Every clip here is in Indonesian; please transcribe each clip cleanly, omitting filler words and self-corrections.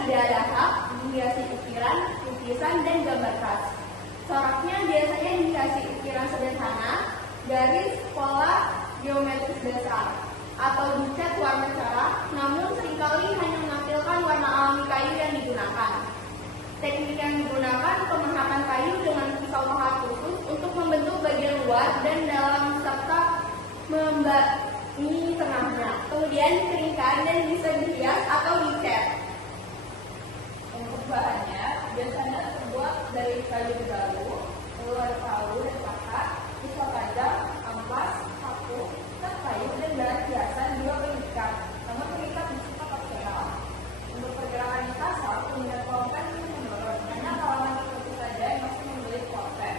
tidak ada hak dihiasi ukiran, lukisan, dan gambar khas. Coraknya biasanya dihiasi ukiran sederhana, garis, pola, geometris dasar, atau dicat warna cerah, namun seringkali hanya menampilkan warna alami kayu yang digunakan. Teknik yang digunakan pementasan kayu dengan pisau pahat khusus untuk membentuk bagian luar dan dalam serta membangi tengahnya. Kemudian dikeringkan dan bisa dihias atau dicat. Untuk bahannya biasanya terbuat dari kayu galuh, lalu ada palu dan pakat, pisau tajam, ampas, sapu, cat kayu, dan bahan hiasan juga pengikat. Namun pengikat bersifat opsional. Untuk pergerakan di pasar, peminat pulpen menurun karena kalangan tertentu saja yang masih membeli pulpen.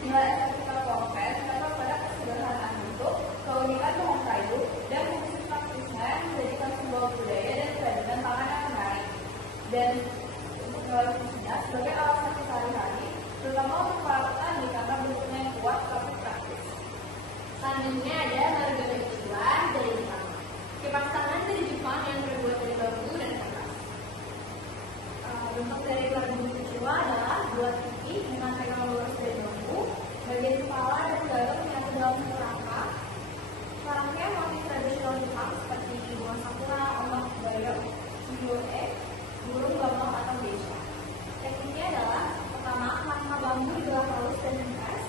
Nilai estetika pulpen terdapat pada kesederhanaan bentuk, keunikan bahan kayu, dan fungsi praktisnya yang menjadikan simbol budaya dan kerajinan tangan yang menarik. Dan untuk nilai fungsinya sebagai alat sehari-hari, terutama untuk para petani karena bentuknya yang kuat tapi praktis. Selanjutnya ada marugame uchiwa dari Jepang. Kipas tangan dari Jepang yang terbuat dari bambu dan kertas. Bentuk dari marugame uchiwa adalah dua titik dengan pegang lurus dari bambu, bagian kepala dan dalam menyatu dalam kerangka. Kerangkanya motif tradisional Jepang seperti bunga sakura, ombak bayam, shiyoe, burung gambang atau geisha. Tekniknya adalah pertama, kerangka bambu dibelah halus dan dipres.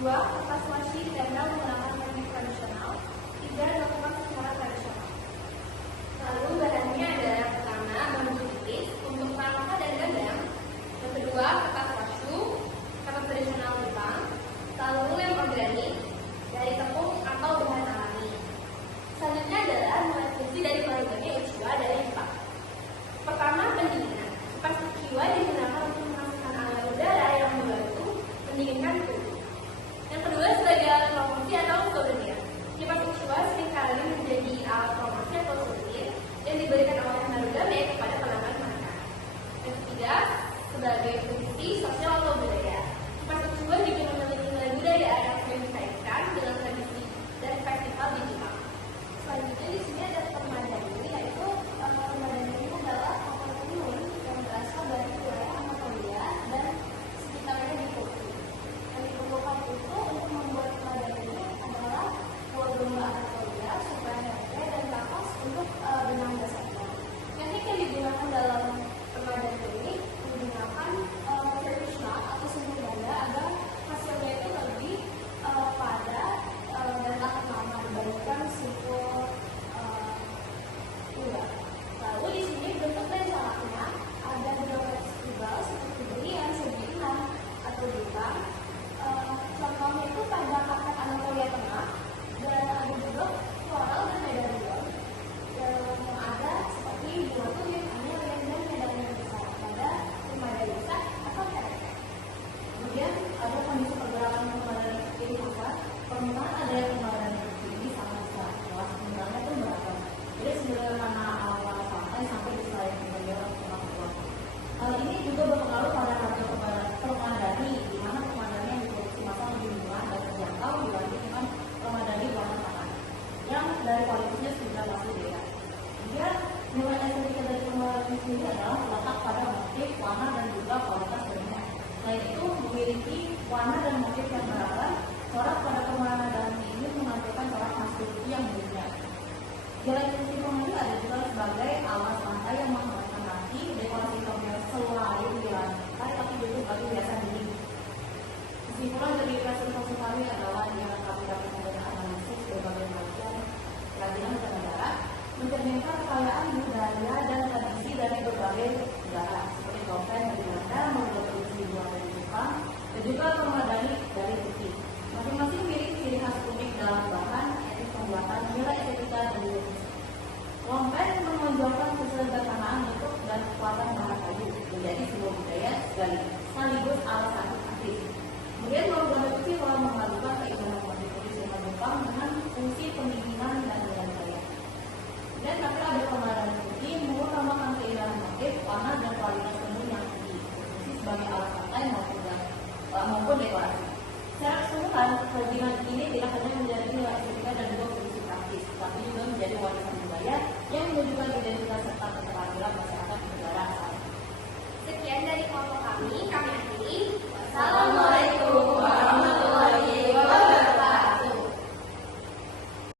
Dua, kertas washi ditempel menggunakan teknik tradisional. Tiga, dilakukan secara tradisional. Lalu bahannya ada yang pertama bambu tipis untuk kerangka dan gagang. Yang kedua kertas kashu, kertas tradisional Jepang. Lalu lem organik dari tepung atau bahan alami. Selanjutnya adalah nilai fungsi dari marugame uchiwa dari Jepang. Pertama, pendinginan. Kipas uchiwa digunakan untuk menghasilkan aliran udara yang membantu mendinginkan tubuh. Yang kedua, sebagai alat promosi atau souvenir. Kipas uchiwa seringkali menjadi alat promosi atau souvenir yang diberikan oleh marugame kepada pelanggan mereka. Yang ketiga, sebagai fungsi sosial atau budaya. Kipas uchiwa juga memiliki nilai budaya yang sering dikaitkan dengan tradisi dan festival di Jepang. Selanjutnya di sini ada permadani, yaitu permadani ini adalah kapal tenun yang berasal dari wilayah Anatolia dan sekitarnya di Turki. Yang diperlukan itu untuk membuat permadani ini adalah buah domba Anatolia, supranate, dan kapas untuk benang dasarnya. Teknik yang digunakan dalam permadani ini menggunakan tradisional atau sempur ganda agar hasilnya itu lebih padat dan tahan lama dibandingkan simpul ular. Lalu di sini bentuk dan caranya ada geometris tribal seperti berian, segi enam atau bintang. Contohnya itu pada karpet Anatolia Tengah, dan ada juga floral dan medallion yang ada seperti bunga tulip, anelian, dan medallion besar pada permadani besar atau kereket. Kemudian ada kondisi pergerakan permadani seperti apa? Permukaan ada yang permadani ini sangat besar, kelas tinggalnya itu beragam. Jadi sederhana awal sampai di selain bagian orang. Hal ini juga berpengaruh pada harga permadani, di mana permadani yang diproduksi massal lebih murah dan terjangkau dibanding dengan permadani buatan tangan yang dari kualitasnya sudah pasti beda. Kemudian nilai estetika dari permadani sendiri adalah terletak pada motif, warna, dan juga kualitas bahannya. Selain itu memiliki warna dan motif yang beragam. Corak pada permadani ini menampilkan corak khas Turki yang berbeda. Nilai fungsi permadani ada juga sebagai alas lantai yang